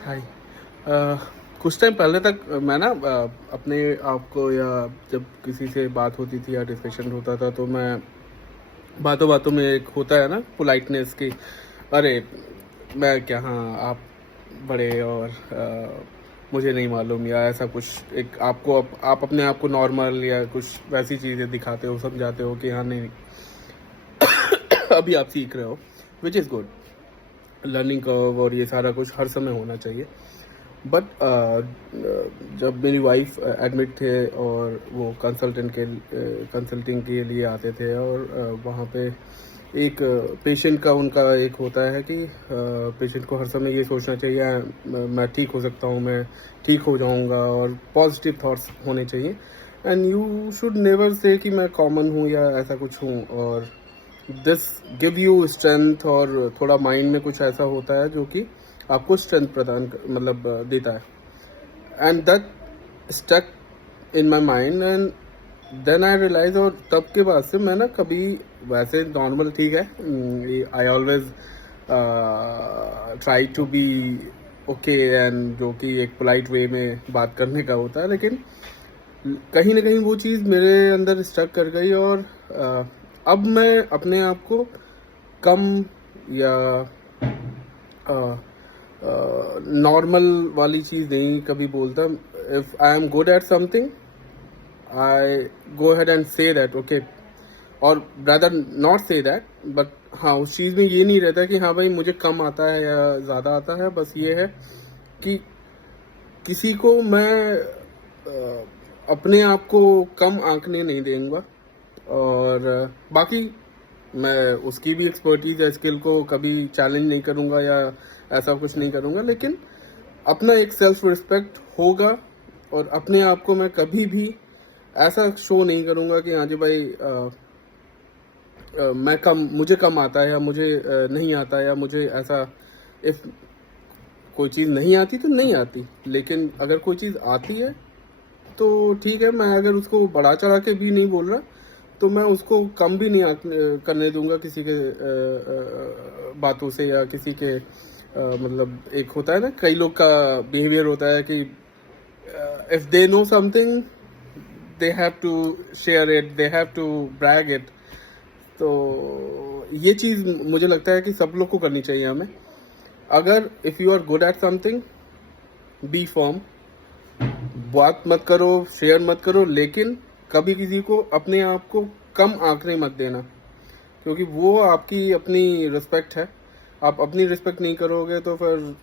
हाय। कुछ टाइम पहले तक मैं ना अपने आप को या जब किसी से बात होती थी या डिस्कशन होता था तो मैं बातों बातों में एक होता है ना पोलाइटनेस की, अरे मैं क्या, हाँ आप बड़े और मुझे नहीं मालूम या ऐसा कुछ एक आपको आप अपने आप को नॉर्मल या कुछ वैसी चीज़ें दिखाते हो, समझाते हो कि हाँ नहीं अभी आप सीख रहे हो, which is good. Learning curve और ये सारा कुछ हर समय होना चाहिए। बट जब मेरी वाइफ एडमिट थे और वो कंसल्टिंग के लिए आते थे और वहाँ पे एक पेशेंट का उनका एक होता है कि पेशेंट को हर समय ये सोचना चाहिए मैं ठीक हो सकता हूँ, मैं ठीक हो जाऊँगा, और पॉजिटिव थॉट्स होने चाहिए। And you should never say कि मैं कॉमन हूँ या ऐसा कुछ हूँ, और दिस गिव यू स्ट्रेंथ, और थोड़ा माइंड में कुछ ऐसा होता है जो कि आपको स्ट्रेंथ मतलब देता है। And that stuck in my mind, and then I realise, और तब के बाद से मैं ना कभी वैसे नॉर्मल ठीक है, I always try to be okay, and जो कि एक पोलाइट वे में बात करने का होता है, लेकिन कहीं ना कहीं वो चीज़ मेरे अंदर स्टक कर गई। और अब मैं अपने आप को कम या नॉर्मल वाली चीज़ नहीं कभी बोलता। If I am good at something, I go ahead and say that okay, और rather not say that, but हाँ उस चीज़ में ये नहीं रहता कि हाँ भाई मुझे कम आता है या ज़्यादा आता है। बस ये है कि किसी को मैं अपने आप को कम आंकने नहीं देऊँगा, और बाकी मैं उसकी भी एक्सपर्टीज या स्किल को कभी चैलेंज नहीं करूँगा या ऐसा कुछ नहीं करूँगा, लेकिन अपना एक सेल्फ रिस्पेक्ट होगा। और अपने आप को मैं कभी भी ऐसा शो नहीं करूँगा कि हाँ जी भाई मैं कम, मुझे कम आता है या मुझे नहीं आता है, या मुझे ऐसा, इफ कोई चीज़ नहीं आती तो नहीं आती, लेकिन अगर कोई चीज़ आती है तो ठीक है। मैं अगर उसको बढ़ा चढ़ा के भी नहीं बोल रहा, तो मैं उसको कम भी नहीं करने दूंगा किसी के बातों से, या किसी के मतलब एक होता है ना, कई लोग का बिहेवियर होता है कि if they know something they have to share it, they have to brag it. तो ये चीज़ मुझे लगता है कि सब लोग को करनी चाहिए हमें। अगर if you are good at something, be firm, बात मत करो, शेयर मत करो, लेकिन कभी किसी को अपने आप को कम आंकने मत देना, क्योंकि वो आपकी अपनी रिस्पेक्ट है। आप अपनी रिस्पेक्ट नहीं करोगे तो फिर